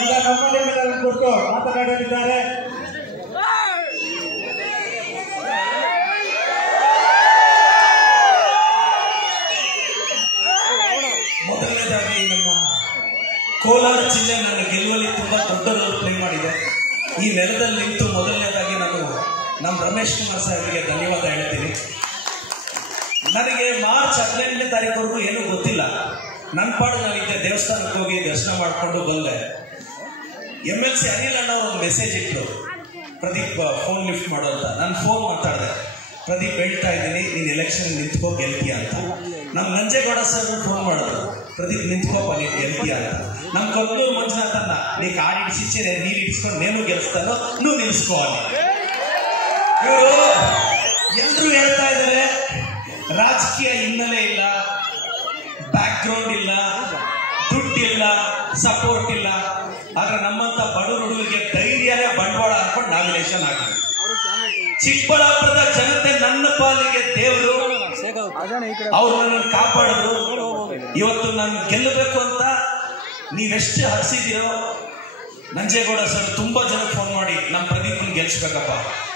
ಈಗ ನಮ್ಮಲ್ಲಿ ಕೊಟ್ಟು ಮಾತನಾಡಲಿದ್ದಾರೆ. ಮೊದಲನೇದಾಗಿ ನಮ್ಮ ಕೋಲಾರ ಜಿಲ್ಲೆ ನನ್ನ ಗೆಲ್ಲುವಲ್ಲಿ ತುಂಬಾ ದೊಡ್ಡ ರೋಲ್ ಪ್ಲೇ ಮಾಡಿದೆ. ಈ ನೆಲದಲ್ಲಿ ನಿಂತು ಮೊದಲನೇದಾಗಿ ನಾನು ನಮ್ಮ ರಮೇಶ್ ಕುಮಾರ್ ಸಾಹೇಬರಿಗೆ ಧನ್ಯವಾದ ಹೇಳ್ತೀನಿ. ನನಗೆ ಮಾರ್ಚ್ 15ನೇ ತಾರೀಕುವರೆಗೂ ಏನೂ ಗೊತ್ತಿಲ್ಲ. ನನ್ನ ಪಾಡು ನಾನಿದ್ದೆ, ದೇವಸ್ಥಾನಕ್ಕೆ ಹೋಗಿ ದರ್ಶನ ಮಾಡಿಕೊಂಡು ಬಂದೆ. MLC ಅನಿಲ್ ಅಣ್ಣ ಅವರು ಒಂದು ಮೆಸೇಜ್ ಇಟ್ಟರು, ಪ್ರದೀಪ್ ಫೋನ್ ಲಿಫ್ಟ್ ಮಾಡೋ ಅಂತ. ನಾನು ಫೋನ್ ಮಾತಾಡಿದೆ, ಪ್ರದೀಪ್ ಹೇಳ್ತಾ ಇದ್ದೀನಿ ನೀನು ಎಲೆಕ್ಷನ್ ನಿಂತ್ಕೋ ಗೆಲ್ತೀಯ ಅಂತ. ನಮ್ಮ ನಂಜೇಗೌಡ ಸರ್ ಫೋನ್ ಮಾಡಿದ್ರು, ಪ್ರದೀಪ್ ನಿಂತ್ಕೋಪ್ಪ ನೀನು ಗೆಲ್ತೀಯ ಅಂತ. ನಮ್ಮ ಕೊಲ್ಲೂರು ಮಂಜುನಾಥನ್ನ ನೀ ಕಾಡಿ ಹಿಡಿಸಿ ನೀರು ಹಿಡಿಸ್ಕೊಂಡು ನೇನು ಗೆಲ್ಲಿಸ್ತಾನೋ ನೀವು ನಿಲ್ಲಿಸ್ಕೋ ಅಲ್ಲಿ. ಇವರು ಎಲ್ಲರೂ ಹೇಳ್ತಾ ಇದ್ದಾರೆ ರಾಜಕೀಯ ಹಿನ್ನೆಲೆ ಇಲ್ಲ, ಬ್ಯಾಕ್ ಗ್ರೌಂಡ್ ಇಲ್ಲ, ದುಡ್ಡಿಲ್ಲ, ಸಪೋರ್ಟ್ ಇಲ್ಲ. ಆದ್ರೆ ನಮ್ಮಂತ ಬಡವರು ಹುಡುಗರಿಗೆ ಧೈರ್ಯನೇ ಬಂಡವಾಳ ಹಾಕೊಂಡು ನಾಮಿನೇಷನ್ ಆಗಿದೆ. ಚಿಕ್ಕಬಳ್ಳಾಪುರದ ಜನತೆ ನನ್ನ ಪಾಲಿಗೆ ದೇವರು, ಅವ್ರು ನನ್ನನ್ನು ಕಾಪಾಡಿದ್ರು. ಇವತ್ತು ನಾನು ಗೆಲ್ಲಬೇಕು ಅಂತ ನೀವೆಷ್ಟು ಹರಿಸಿದಿರೋ. ನಂಜೇಗೌಡ ಸರ್ ತುಂಬಾ ಜನಕ್ಕೆ ಫೋನ್ ಮಾಡಿ ನಮ್ಮ ಪ್ರದೀಪ್ನ ಗೆಲ್ಸ್ಬೇಕಪ್ಪ.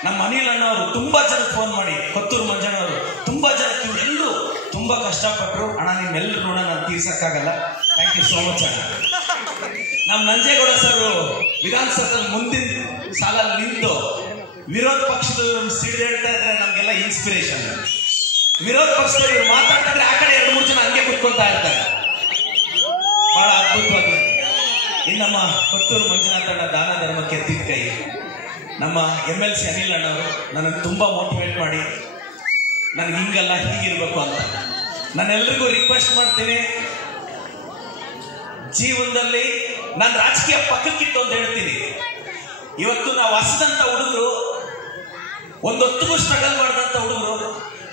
ನಮ್ಮ ಅನಿಲ್ ಅಣ್ಣ ಅವರು ತುಂಬಾ ಜನಕ್ಕೆ ಫೋನ್ ಮಾಡಿ, ಕೊತ್ತೂರು ಮಂಜಣ್ಣ ಅವರು ತುಂಬಾ ಜನಕ್ಕೆ, ಇವರೆಲ್ಲರೂ ತುಂಬಾ ಕಷ್ಟಪಟ್ಟರು. ಅಣ್ಣ ನಿಮ್ಮೆಲ್ಲರೂ ಋಣ ನಾನು ತೀರ್ಸಕ್ಕಾಗಲ್ಲ. ಥ್ಯಾಂಕ್ ಯು ಸೋ ಮಚ್ ಅಣ್ಣ. ನಮ್ಮ ನಂಜೇಗೌಡ ಸರ್ ವಿಧಾನಸಭೆಯಲ್ಲಿ ಮುಂದಿನ ಸಾಲಲ್ಲಿ ನಿಂತು ವಿರೋಧ ಪಕ್ಷದವರು ಸಿಡಿದು ಹೇಳ್ತಾ ಇದ್ರೆ ನಮ್ಗೆಲ್ಲ ಇನ್ಸ್ಪಿರೇಷನ್. ವಿರೋಧ ಪಕ್ಷದವರು ಇವ್ರು ಮಾತಾಡ್ತಾ ಇದ್ರೆ ಆ ಕಡೆ 2-3 ಜನ ಹಂಗೆ ಕುತ್ಕೊಂತಾ ಇರ್ತಾರೆ. ಬಹಳ ಅದ್ಭುತವಾಗಿ ಇನ್ನು ನಮ್ಮ ಕೊತ್ತೂರು ಮಂಜುನಾಥ ಅಣ್ಣ ದಾನ ಧರ್ಮಕ್ಕೆ ಎತ್ತಿದ ಕೈ. ನಮ್ಮ MLC ಅನಿಲ್ ಅಣ್ಣ ಅವರು ನನ್ನನ್ನು ತುಂಬಾ ಮೋಟಿವೇಟ್ ಮಾಡಿ ನನಗೆ ಹಿಂಗಲ್ಲ ಹೀಗಿರ್ಬೇಕು ಅಂತ. ನಾನೆಲ್ರಿಗೂ ರಿಕ್ವೆಸ್ಟ್ ಮಾಡ್ತೀನಿ, ಜೀವನದಲ್ಲಿ ನಾನು ರಾಜಕೀಯ ಪಕ್ಕಕ್ಕಿಟ್ಟು ಅಂತ ಹೇಳ್ತೀನಿ. ಇವತ್ತು ನಾವು ಹಸದಂತ ಹುಡುಗರು, ಒಂದೊತ್ತಿಗೂ ಸ್ಟ್ರಗಲ್ ಮಾಡಿದಂತ ಹುಡುಗರು,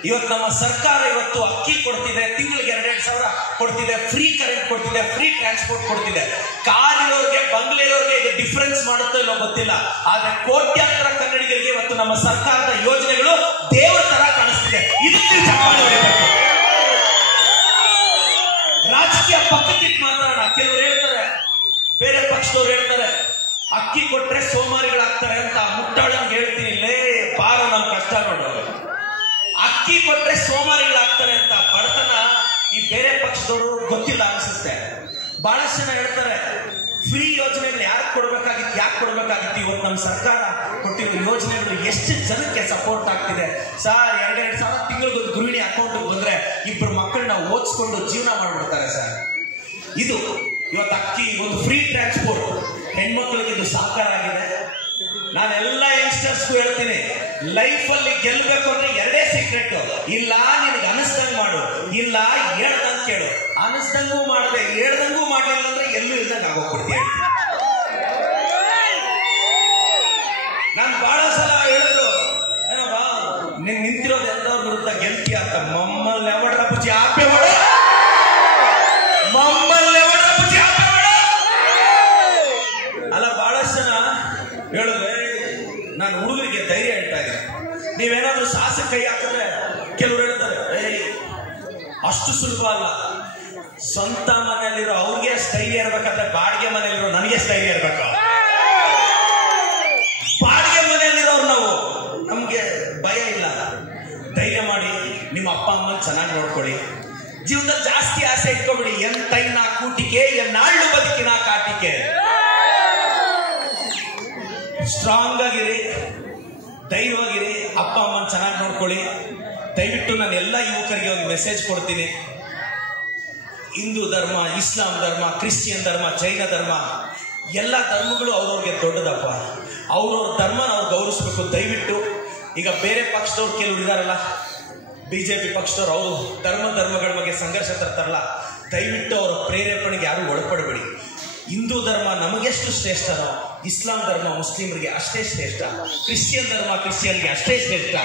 ಇವತ್ತು ನಮ್ಮ ಸರ್ಕಾರ ಇವತ್ತು ಅಕ್ಕಿ ಕೊಡ್ತಿದೆ, ತಿಂಗಳಿಗೆ 2-2 ಸಾವಿರ ಕೊಡ್ತಿದೆ, ಫ್ರೀ ಕರೆಂಟ್ ಕೊಡ್ತಿದೆ, ಫ್ರೀ ಟ್ರಾನ್ಸ್ಪೋರ್ಟ್ ಕೊಡ್ತಿದೆ. ಕಾರ್ ಇರೋರಿಗೆ, ಬಂಗ್ಲೆ ಇರೋರಿಗೆ ಇದು ಡಿಫರೆನ್ಸ್ ಮಾಡುತ್ತೋ ಇಲ್ಲೋ ಗೊತ್ತಿಲ್ಲ. ಆದ್ರೆ ಕೋಟ್ಯಾಂತರ ಕನ್ನಡಿಗರಿಗೆ ಇವತ್ತು ನಮ್ಮ ಸರ್ಕಾರದ ಯೋಜನೆಗಳು ದೇವರ ತರ ಕಾಣಿಸ್ತಿದೆ. ಇದಕ್ಕೆ ಚಪ್ಪಾಳೆ ಹೊಡಿಬೇಕು. ರಾಜಕೀಯ ಪಕ್ಕಕ್ಕಿಟ್ಟು ಮಾತಾಡೋಣ. ಕೆಲವರು ಹೇಳ್ತಾರೆ, ಬೇರೆ ಪಕ್ಷದವ್ರು ಹೇಳ್ತಾರೆ ಅಕ್ಕಿ ಕೊಟ್ರೆ ಸೋಮಾರಿಗಳಾಗ್ತಾರೆ ಅಂತ. ಮುಟ್ಟಾಳಂಗೆ ಹೇಳ್ತೀನಿ, ಲೇ ಬಾರ ನಮ್ ಕಷ್ಟ ನೋಡು. ಅಕ್ಕಿ ಕೊಟ್ರೆ ಸೋಮಾರಿಗಳಾಗ್ತಾರೆ ಅಂತ ಬಡತನ ಈ ಬೇರೆ ಪಕ್ಷದವರು ಗೊತ್ತಿಲ್ಲ ಅನ್ಸುತ್ತೆ. ಬಹಳಷ್ಟು ಜನ ಹೇಳ್ತಾರೆ ಫ್ರೀ ಯೋಜನೆಗಳು ಯಾಕೆ ಕೊಡ್ಬೇಕಾಗಿತ್ತು, ಯಾಕೆ ಕೊಡ್ಬೇಕಾಗಿತ್ತು. ಇವತ್ತು ನಮ್ಮ ಸರ್ಕಾರ ಕೊಟ್ಟಿರೋ ಯೋಜನೆಗಳು ಎಷ್ಟು ಜನಕ್ಕೆ ಸಪೋರ್ಟ್ ಆಗ್ತಿದೆ. ಸರ್ 2-2 ಸಾವಿರ ತಿಂಗಳಿಗೊಂದು ಗೃಹಿಣಿ ಅಕೌಂಟ್ ಬಂದ್ರೆ 2 ಮಕ್ಕಳನ್ನ ಓದಿಸ್ಕೊಂಡು ಜೀವನ ಮಾಡ್ಬಿಡ್ತಾರೆ ಸರ್. ಇದು ಇವತ್ತು ಅಕ್ಕಿ, ಒಂದು ಫ್ರೀ ಟ್ರಾನ್ಸ್ಪೋರ್ಟ್, ಹೆಣ್ಮಕ್ಳಿಗೆ ಇದು ಸಾಕಾರ ಆಗಿದೆ. ನಾನೆಲ್ಲ ಯಂಗ್ಸ್ಟರ್ಸ್ಗೂ ಹೇಳ್ತೀನಿ, ಲೈಫ್ ಅಲ್ಲಿ ಗೆಲ್ಬೇಕು ಅಂದ್ರೆ 2 ಸೀಕ್ರೆಟ್. ಇಲ್ಲ ನಿನಗೆ ಅನಿಸ್ದಂಗ್ ಮಾಡು, ಇಲ್ಲ ಹೇಳ್ದಂಗ್ ಕೇಳು. ಅನಿಸ್ದಂಗೂ ಮಾಡದೆ ಹೇಳ್ದಂಗೂ ಮಾಡ್ಲಿಲ್ಲ ಅಂದ್ರೆ ಎಲ್ಲೂ ಇಲ್ದಂಗ್ ಆಗೋಗ್ಬಿಡ್ತೀಯ. ನಾನು ಬಹಳ ಸಲ ಹೇಳಿದ್ರು, ನೀನ್ ನಿಂತಿರೋದು ಎಂತವ್ರ ವಿರುದ್ಧ ಗೆಲ್ತೀಯ ಅಂತ. ಮಮ್ಮಲ್ಲಿ ಯಾವಡ್ರ ಬುಜ್ಜಿ ಆಪೆ ಮಾಡ, ಮಮ್ಮಲ್ಲಿ ಯಾವಡ್ರ ಬುಜ್ಜಿ ಆಪೆ ಮಾಡ ಅಲ್ಲ. ಬಹಳಷ್ಟು ಜನ ಹೇಳಿದ್ರೆ ನಾನು ಹುಡುಗರಿಗೆ ಧೈರ್ಯ ಹೇಳ್ತಾ ಇದ್ದೀನಿ. ನೀವೇನಾದ್ರೂ ಸಾಹಸ ಕೈ ಹಾಕಿದ್ರೆ ಕೆಲವರು ಹೇಳ್ತಾರೆ ಅಷ್ಟು ಸುಲಭ ಅಲ್ಲ. ಸ್ವಂತ ಮನೆಯಲ್ಲಿರೋ ಅವ್ರಿಗೆ ಸ್ಥೈರ್ಯ ಇರ್ಬೇಕಾದ್ರೆ ಬಾಡಿಗೆ ಮನೆಯಲ್ಲಿರೋ ನನಗೆ ಸ್ಥೈರ್ಯ ಇರ್ಬೇಕು. ಬಾಡಿಗೆ ಮನೆಯಲ್ಲಿರೋರು ನಾವು, ನಮ್ಗೆ ಭಯ ಇಲ್ಲ. ಧೈರ್ಯ ಮಾಡಿ ನಿಮ್ಮ ಅಪ್ಪ ಅಮ್ಮ ಚೆನ್ನಾಗಿ ನೋಡ್ಕೊಳ್ಳಿ. ಜೀವನದಲ್ಲಿ ಜಾಸ್ತಿ ಆಸೆ ಇಟ್ಕೊಬಿಡಿ. ಎಂತೈನ ಕೂಟಿಕೆ ಎನ್ನಾಳು ಬದುಕಿನ ಕಾಟಿಕೆ. ಸ್ಟ್ರಾಂಗ್ ಆಗಿರಿ, ಧೈರ್ಯವಾಗಿರಿ, ಅಪ್ಪ ಅಮ್ಮನ ಚೆನ್ನಾಗಿ ನೋಡ್ಕೊಳ್ಳಿ. ದಯವಿಟ್ಟು ನಾನು ಎಲ್ಲ ಯುವಕರಿಗೆ ಒಂದು ಮೆಸೇಜ್ ಕೊಡ್ತೀನಿ. ಹಿಂದೂ ಧರ್ಮ, ಇಸ್ಲಾಂ ಧರ್ಮ, ಕ್ರಿಶ್ಚಿಯನ್ ಧರ್ಮ, ಜೈನ ಧರ್ಮ, ಎಲ್ಲ ಧರ್ಮಗಳು ಅವ್ರವ್ರಿಗೆ ದೊಡ್ಡದಪ್ಪ. ಅವ್ರವ್ರ ಧರ್ಮ ನಾವು ಗೌರವಿಸ್ಬೇಕು. ದಯವಿಟ್ಟು ಈಗ ಬೇರೆ ಪಕ್ಷದವ್ರು ಕೆಲವರು ಇದಾರಲ್ಲ, BJP ಪಕ್ಷದವ್ರು, ಅವರು ಧರ್ಮಗಳ ಬಗ್ಗೆ ಸಂಘರ್ಷ ತರ್ತಾರಲ್ಲ, ದಯವಿಟ್ಟು ಅವರ ಪ್ರೇರೇಪಣೆಗೆ ಯಾರು ಒಳಪಡಬೇಡಿ. ಹಿಂದೂ ಧರ್ಮ ನಮಗೆಷ್ಟು ಶ್ರೇಷ್ಠನೋ ಇಸ್ಲಾಂ ಧರ್ಮ ಮುಸ್ಲಿಮರಿಗೆ ಅಷ್ಟೇ ಶ್ರೇಷ್ಠ, ಕ್ರಿಶ್ಚಿಯನ್ ಧರ್ಮ ಕ್ರಿಶ್ಚಿಯನ್ಗೆ ಅಷ್ಟೇ ಶ್ರೇಷ್ಠ.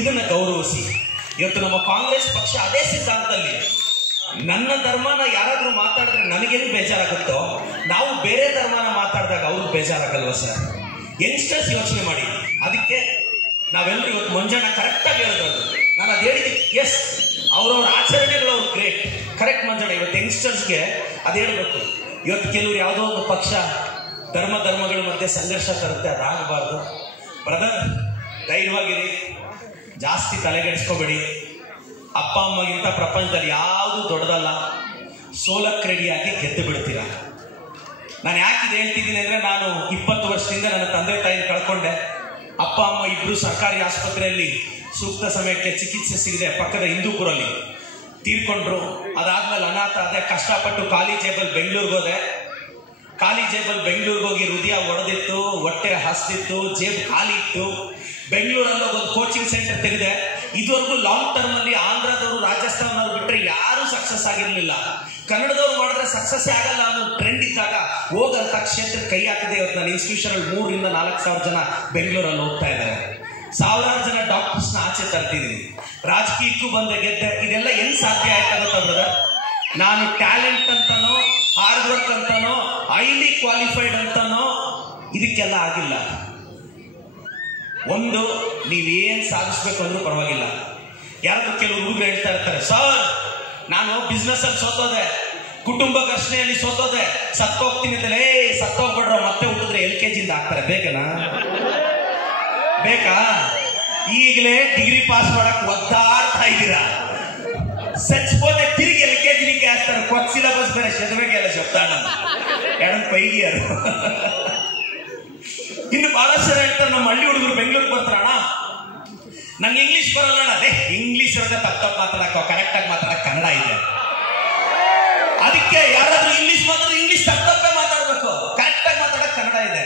ಇದನ್ನ ಗೌರವಿಸಿ. ಇವತ್ತು ನಮ್ಮ ಕಾಂಗ್ರೆಸ್ ಪಕ್ಷ ಅದೇ ಸಿದ್ಧಾಂತದಲ್ಲಿ, ನನ್ನ ಧರ್ಮನ ಯಾರಾದ್ರೂ ಮಾತಾಡಿದ್ರೆ ನನಗೇನು ಬೇಜಾರಾಗುತ್ತೋ, ನಾವು ಬೇರೆ ಧರ್ಮನ ಮಾತಾಡಿದಾಗ ಅವ್ರಿಗೆ ಬೇಜಾರಾಗಲ್ವ ಸರ್? ಯಂಗ್ಸ್ಟರ್ಸ್ ಯೋಚನೆ ಮಾಡಿ. ಅದಕ್ಕೆ ನಾವೆಲ್ಲರೂ ಇವತ್ತು ಮಂಜಣ್ಣ ಕರೆಕ್ಟಾಗಿ ಹೇಳಿದ್ರು. ನಾನು ಅದು ಹೇಳಿದ್ದೀನಿ. ಎಸ್, ಅವ್ರವ್ರ ಆಚರಣೆಗಳು ಅವ್ರು ಗ್ರೇಟ್, ಕರೆಕ್ಟ್ ಮಂಜಣ್ಣ. ಇವತ್ತು ಯಂಗ್ಸ್ಟರ್ಸ್ಗೆ ಅದು ಹೇಳ್ಬೇಕು. ಇವತ್ತು ಕೆಲವರು ಯಾವುದೋ ಒಂದು ಪಕ್ಷ ಧರ್ಮಗಳ ಮಧ್ಯೆ ಸಂಘರ್ಷ ತರುತ್ತೆ, ಅದಾಗಬಾರ್ದು. ಬ್ರದರ್, ಧೈರ್ಯವಾಗಿರಿ, ಜಾಸ್ತಿ ತಲೆಗೆಡಿಸ್ಕೋಬೇಡಿ. ಅಪ್ಪ ಅಮ್ಮಗಿಂತ ಪ್ರಪಂಚದಲ್ಲಿ ಯಾವುದು ದೊಡ್ಡದಲ್ಲ. ಸೋಲಕ್ಕೆ ರೆಡಿಯಾಗಿ ಗೆದ್ದು ಬಿಡ್ತೀರ. ನಾನು ಯಾಕಿದೆ ಹೇಳ್ತಿದ್ದೀನಿ ಅಂದರೆ, ನಾನು 20 ವರ್ಷದಿಂದ ನನ್ನ ತಂದೆ ತಾಯಿನ ಕಳ್ಕೊಂಡೆ. ಅಪ್ಪ ಅಮ್ಮ ಇಬ್ಬರು ಸರ್ಕಾರಿ ಆಸ್ಪತ್ರೆಯಲ್ಲಿ ಸೂಕ್ತ ಸಮಯಕ್ಕೆ ಚಿಕಿತ್ಸೆ ಸಿಗದೆ ಪಕ್ಕದ ಹಿಂದೂಪುರಲ್ಲಿ ತೀರ್ಕೊಂಡ್ರು. ಅದಾದ್ಮೇಲೆ ಅನಾಥ ಆದೆ. ಕಷ್ಟಪಟ್ಟು ಖಾಲಿ ಜೇಬಲ್ ಬೆಂಗಳೂರಿಗೆ ಹೋದೆ. ಖಾಲಿ ಜೇಬಲ್ ಬೆಂಗಳೂರಿಗೆ ಹೋಗಿ ಹೃದಯ ಒಡೆದಿತ್ತು, ಹೊಟ್ಟೆ ಹಸ್ದಿತ್ತು, ಜೇಬ್ ಖಾಲಿ ಇತ್ತು. ಬೆಂಗಳೂರಲ್ಲಿ ಒಂದು ಕೋಚಿಂಗ್ ಸೆಂಟರ್ ತೆಗೆದೆ. ಇದುವರೆಗೂ ಲಾಂಗ್ ಟರ್ಮ್ ಅಲ್ಲಿ ಆಂಧ್ರದವರು, ರಾಜಸ್ಥಾನದವ್ರು ಬಿಟ್ಟರೆ ಯಾರೂ ಸಕ್ಸಸ್ ಆಗಿರಲಿಲ್ಲ. ಕನ್ನಡದವ್ರು ಮಾಡಿದ್ರೆ ಸಕ್ಸಸ್ ಆಗಲ್ಲ ಅನ್ನೋ ಟ್ರೆಂಡ್ ಇದ್ದಾಗ ಹೋಗಂತ ಕ್ಷೇತ್ರಕ್ಕೆ ಕೈ ಹಾಕಿದೆ. ಇವತ್ತು ನನ್ನ ಇನ್ಸ್ಟಿಟ್ಯೂಷನ್ 3,000 to 4,000 ಜನ ಬೆಂಗಳೂರಲ್ಲಿ ಹೋಗ್ತಾ ಇದ್ದಾರೆ. ಸಾವಿರಾರು ಜನ ಡಾಕ್ಟರ್ಸ್ನ ಆಚೆ ತರ್ತಿದ್ದೀನಿ. ರಾಜಕೀಯಕ್ಕೂ ಬಂದೆ, ಗೆದ್ದೆ. ಇದೆಲ್ಲ ಹೆಂಗ್ ಸಾಧ್ಯ ಆಯ್ತಾಗತ್ತ ಬ್ರದರ್? ನಾನು ಟ್ಯಾಲೆಂಟ್ ಅಂತಾನೋ, ಹಾರ್ಡ್ ವರ್ಕ್ ಅಂತಾನೋ, ಹೈಲಿ ಕ್ವಾಲಿಫೈಡ್ ಅಂತಾನೋ ಇದಕ್ಕೆಲ್ಲ ಆಗಿಲ್ಲ. ಒಂದು, ನೀವೇನ್ ಸಾಧಿಸ್ಬೇಕು ಅಂದ್ರೂ ಪರವಾಗಿಲ್ಲ. ಯಾರಾದ್ರೂ ಕೆಲವರು ಹುಡುಗರು ಹೇಳ್ತಾ ಇರ್ತಾರೆ, ಸರ್ ನಾನು ಬಿಸ್ನೆಸ್ ಅಲ್ಲಿ ಸೋತೋದೆ, ಕುಟುಂಬ ಘರ್ಷಣೆಯಲ್ಲಿ ಸೋತೋದೆ, ಸತ್ತೋಗ್ತೀನಿ ಅಂತಲೇ. ಸತ್ತೋಗ್ಬಿಡ್ರ ಮತ್ತೆ ಹುಟ್ಟಿದ್ರೆ LKG ಇಂದ ಹಾಕ್ತಾರೆ. ಬೇಕಾ? ಈಗಲೇ ಡಿಗ್ರಿ ಪಾಸ್ ಮಾಡಕ್ ಒದ್ದಾಡ್ತಾ ಇದ್ದೀರಾ. ಸಚ್ಚಿపోతే ತಿರುಗಿ LKG ಹಾಕ್ತಾರೆ. ಕೊತ್ತ ಸಿಲೆಬಸ್ ಬೇರೆ ಚದವೆಗೆ ಎಲ್ಲ చెప్తాను ಎಡನ್ ಪೈಗಿಯರು. ಇನ್ನು ಬಹಳಷ್ಟು ಜನ ಹೇಳ್ತಾರೆ, ನಮ್ಮ ಹಳ್ಳಿ ಹುಡುಗರು ಬೆಂಗಳೂರಿಗೆ ಬರ್ತಾರಣ, ನಂಗೆ ಇಂಗ್ಲಿಷ್ ಬರಲ್ಲ ಅಣ್ಣ. ಇಂಗ್ಲಿಷ್ ಇರೋದೇ ತಪ್ಪ ಮಾತಾಡಕ್ಕ, ಕರೆಕ್ಟ್ ಆಗಿ ಮಾತಾಡಕ್ ಕನ್ನಡ ಇದೆ. ಅದಕ್ಕೆ ಯಾರಾದ್ರೂ ಇಂಗ್ಲಿಷ್ ಮಾತಾಡಿದ್ರೆ ಇಂಗ್ಲಿಷ್ ತಪ್ಪೇ ಮಾತಾಡ್ಬೇಕು, ಕರೆಕ್ಟ್ ಆಗಿ ಮಾತಾಡಕ್ ಕನ್ನಡ ಇದೆ.